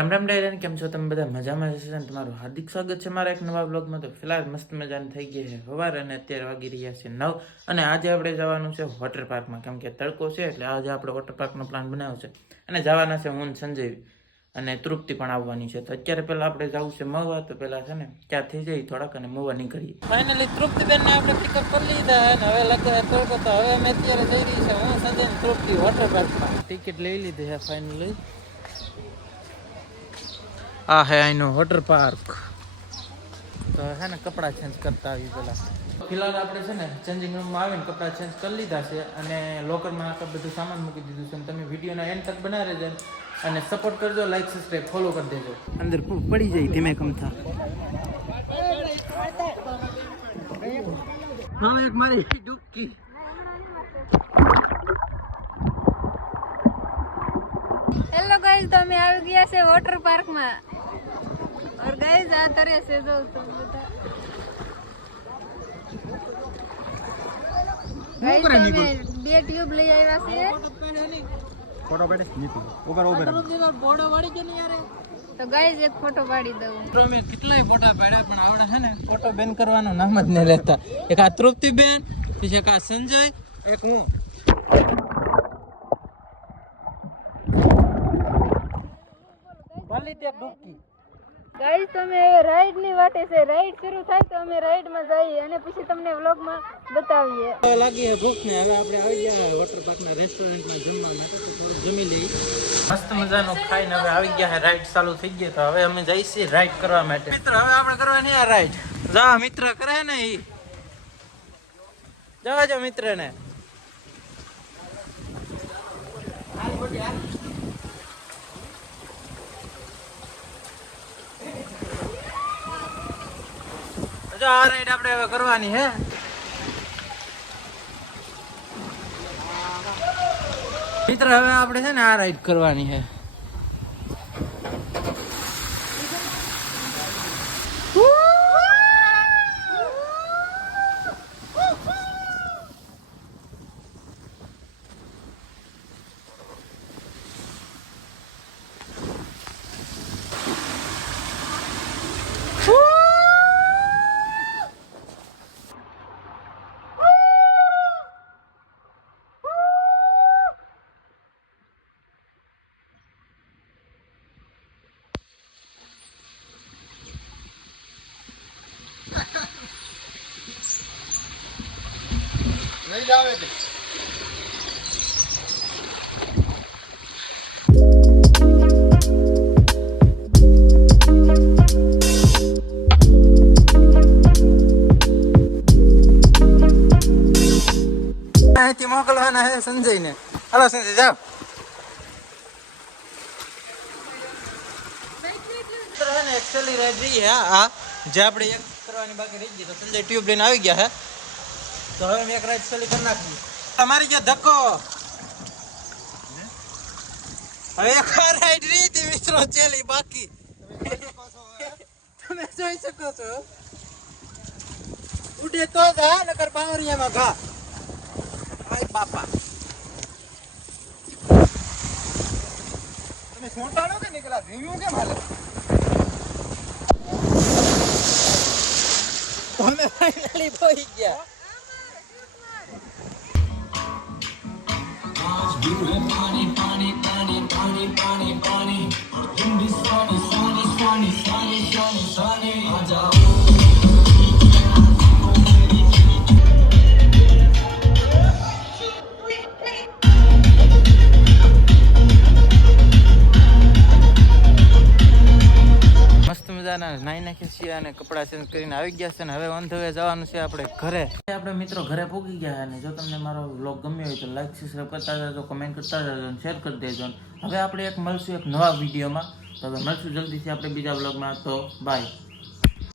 રામ રામ ડાયરન કેમ છો તમે બધા? મજામાં છે અને તમારું હાર્દિક સ્વાગત છે મારા એક નવા બ્લોગમાં તો ફિલહાલ મસ્ત મજાની થઈ ગઈ છે સવાર અને અત્યારે વાગી રહ્યા છે નવ. અને આજે આપણે જવાનું છે વોટર પાર્કમાં કેમ કે તડકો છે એટલે આજે આપણે વોટર પાર્કનો પ્લાન બનાવ્યો છે અને જવાના છે હું સંજયવી સંજય. અને તૃપ્તિ પણ આવવાની છે. તો અત્યારે પહેલા આપણે જવું છે મહુવા. તો પહેલા છે ને ક્યાં થઈ જાય થોડાક અને મહુવા નીકળીએ. ફાઇનલી તૃપ્તિબેન ને આપણે પિકઅપ કરી લીધા અને હવે લગે તડકો તો હવે અમે અત્યારે જઈ રહી છે હું સંજય તૃપ્તિ વોટર પાર્કમાં ટિકિટ લઈ લીધી છે ફાઇનલી આ હે અહીંનો વોટર પાર્ક. તો હે ને કપડાં ચેન્જ કરતા આવી પેલા. ફિલહાલ આપણે છે ને ચેન્જિંગ રૂમમાં આવીને કપડાં ચેન્જ કરી લીધા છે અને લોકરમાં આપણે બધું સામાન મૂકી દીધું છે અને તમે વિડીયોના એન્ડ તક બનાવી રહેજો અને સપોર્ટ કરજો લાઈક સબસ્ક્રાઈબ ફોલો કરી દેજો. અંદર પડી જાય ધીમે કમથા હા એક મારી ડૂબકી. હેલો ગાઈસ તો અમે આવી ગયા છે વોટર પાર્કમાં और गाइस આ તરે છે જો તમે બધા ગાઈસ તો અમે બે ટ્યુબ લઈ આવ્યા છે ફોટો પાડે નીકળ ઉપર ઉપર તો ગાઈસ એક ફોટો પાડી દઉં મિત્રો મેં કેટલાય ફોટા પાડ્યા પણ આવડે છે ને ફોટો બેન કરવાનું નામ જ નહીં લેતા એક આ તૃપ્તિ બેન પછી એક આ સંજય એક હું પાલી ત્યાં ડૂબકી. ગાઈસ તમે રાઈડની વાટે છે. રાઈડ શરૂ થાય તો અમે રાઈડમાં જઈએ અને પછી તમને વ્લોગમાં બતાવીએ લાગી છે ભૂખ ને હવે આપણે આવી ગયા વોટર પાર્ક ના રેસ્ટોરન્ટમાં જમવા માટે. તો થોડું જમી લઈ મસ્ત મજાનું ખાઈને હવે આવી ગયા રાઈડ ચાલુ થઈ ગઈ તો હવે અમે જઈશી રાઈડ કરવા માટે. મિત્ર હવે આપણે કરવાની આ રાઈડ. જા મિત્ર કરે ને ઈ. જવા જો મિત્ર ને આ રાઈડ આપણે હવે કરવાની હે. મિત્ર, હવે આપણે છે ને આ રાઈડ કરવાની છે નહીં જ આવે અહીંથી મોકલવાના હે સંજયને. હાલો સંજય જાઓ. રાઈડ રહી હા જે આપણે એક કરવાની બાકી રહી ગઈ તો સંજય ટ્યુબ લઈને આવી ગયા હે. તો તમારી જે ધક્કો. હવે એક રાઈડ રહી હતી મિત્રો ચેલી બાકી. તમે જોઈ શકો છો. ઉડે તો ઘા નકર બાવરિયામાં ઘા. હાય બાપા. તમે સોટાડો કે નીકળા ધીમ્યું કેમ હાલે? તમે ફાઇનલી પહોંચી ગયા. Cause we were party, party, party, party, party, party. મજાના નાઈ નાખીએ છીએ અને કપડાં ચેન્જ કરીને આવી ગયા છે અને હવે ઓન વે જવાનું છે આપણે ઘરે. આપણે મિત્રો ઘરે પહોંચી ગયા અને જો તમને મારો વ્લોગ ગમ્યો હોય તો લાઈક સબસ્ક્રાઈબ કરતા જજો કમેન્ટ કરતા જજો શેર કરી દેજો. હવે આપણે એક મળશું એક નવા વિડીયોમાં તો હવે મળશું જલ્દીથી આપણે બીજા વ્લોગમાં તો બાય